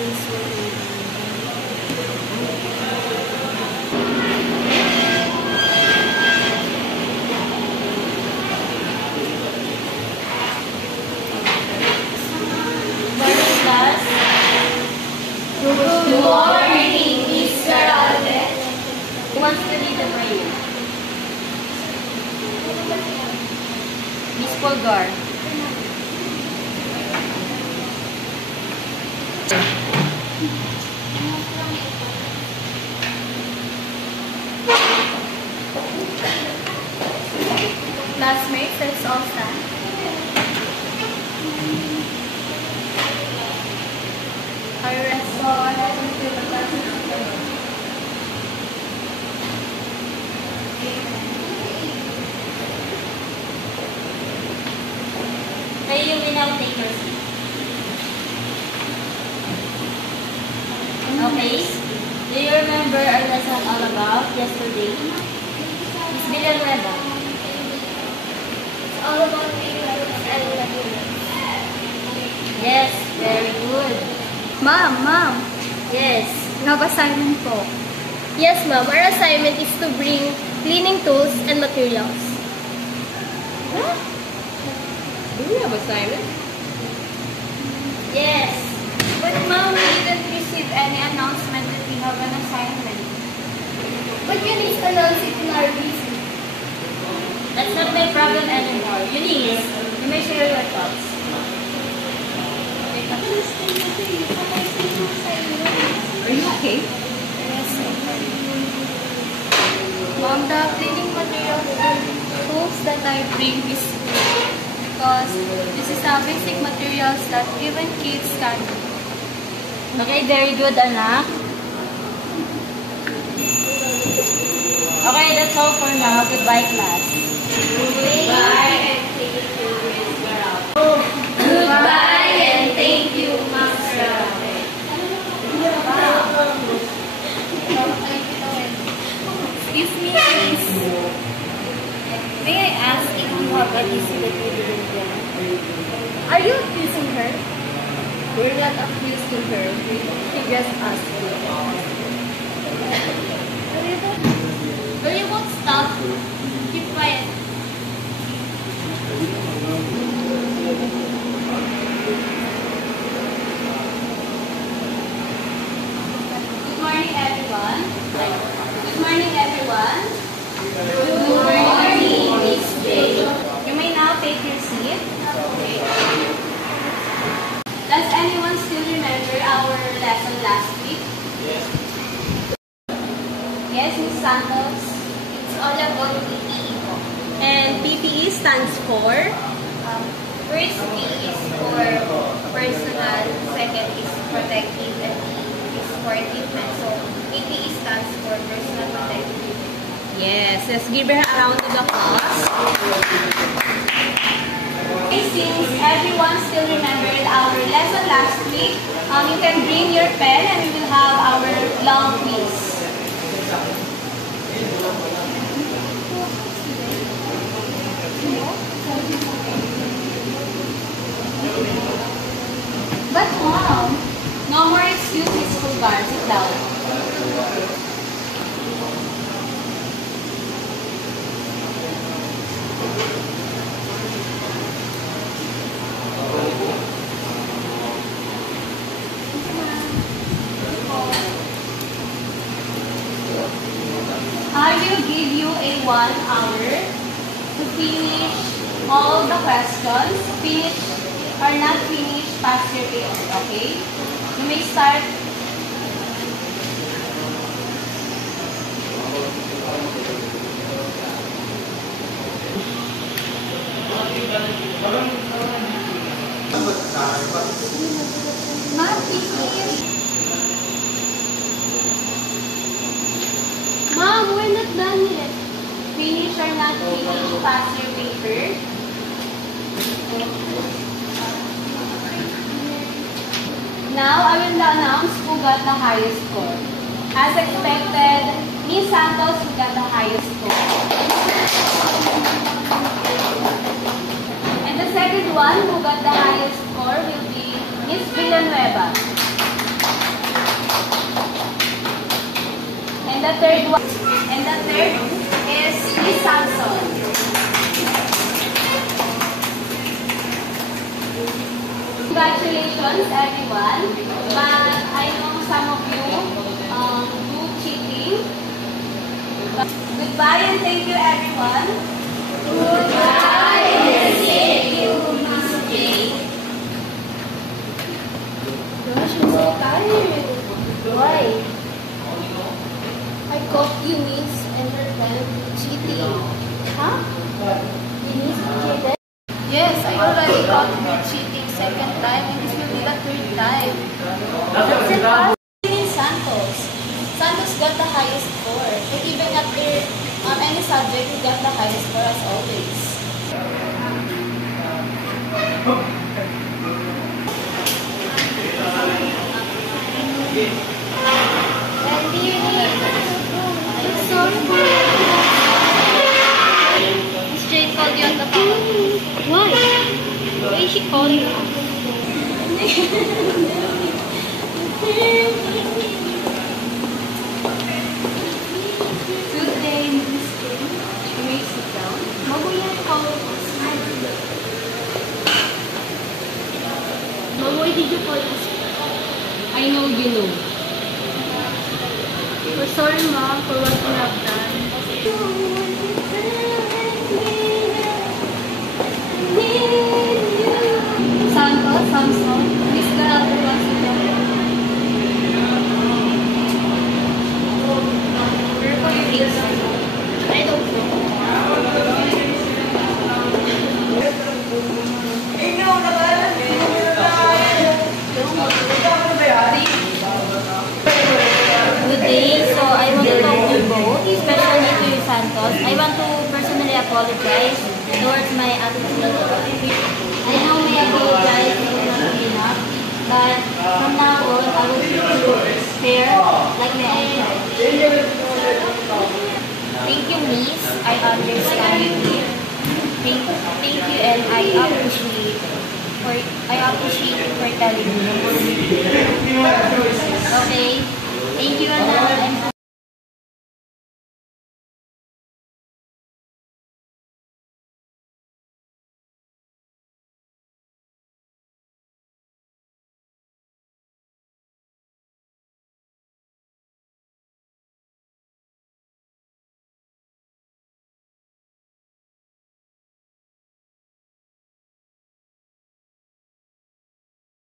since we're Good morning, Mr. Albert. Who wants to lead the prayer? Miss Polgar. Classmates, let's all stand. I rest all ahead until the class. Okay, you will now take your seat. Okay, do you remember our lesson all about yesterday? Miss Villanueva. It's all about materials and materials. Yes, very good. Ma'am. Yes. We have assignment po. Yes, ma'am. Our assignment is to bring cleaning tools and materials. Huh? Do we have assignment? Yes. But ma'am, we didn't receive any announcement that we have an assignment. But Eunice announced it in our visit. That's not my problem anymore. Eunice, you may share your thoughts. Are you okay? Yes, okay. Mom, the cleaning materials and tools that I bring is because this is a basic materials that even kids can do. Okay, very good, anak. Okay, that's all for now. Goodbye, class. Goodbye and thank you, Miss Garao. Goodbye and thank you, Miss Garao. Excuse me, Miss. May I ask if you have a DC that you didn't get? Are you accusing her? We're not accusing her. She just asked you. Will you both stop? Keep quiet. Good morning, everyone. Good morning, everyone. Good morning, Miss Jay. You may now take your seat. Does anyone still remember our lesson last week? Yes. Yes, Miss Santos. It's all about PPE. And PPE stands for? First P is for personal, second is protective, and E is for equipment. So PPE stands for personal protective. Yes. Let's give her a round of applause. Okay, since everyone still remembered our lesson last week, you can bring your pen and we will have our long quiz. But mom, no more excuses, Fulgar. Sit down. I will give you a 1 hour to finish all the questions. Finish or not finish, pass your paper, okay? You may start. Ma'am, please. Mom, we're not done yet. Finish or not finish, pass your paper. Now, I will announce who got the highest score. As expected, Miss Santos got the highest score. And the second one who got the highest score will be Miss Villanueva. the third one, and the third is Miss Samson. Congratulations, everyone. But I know some of you do cheating. Goodbye and thank you, everyone. Goodbye and thank you, Miss Jane. Gosh, I'm so tired. Why? I caught you, Miss, and your friend cheating. Huh? Miss cheated? Yes, I already caught you cheating second time, and this will be the third time. Miss Santos. Santos got the highest score. And even after any subject, he got the highest score as always. Andy, I'm sorry. Miss Jane called you on the phone. Why? Why is she calling you? Good day, Miss Jane. You may sit down. Mabuhay ako. Mom, why did you call us? I know you know. We're sorry, Mom, for what we have done. Santos, Samson, Miss Garaldo wants to talk. Where will you take Samson? I don't know. Good day. So, I want to talk to you both, especially to you, Santos. I want to personally apologize towards my attitude. I know my apologize will not be enough, but from now on, I will treat you fair, like my own child. Thank you, Miss. I understand you. Thank you, and I appreciate for telling me. Okay. Thank you, Anna. I'm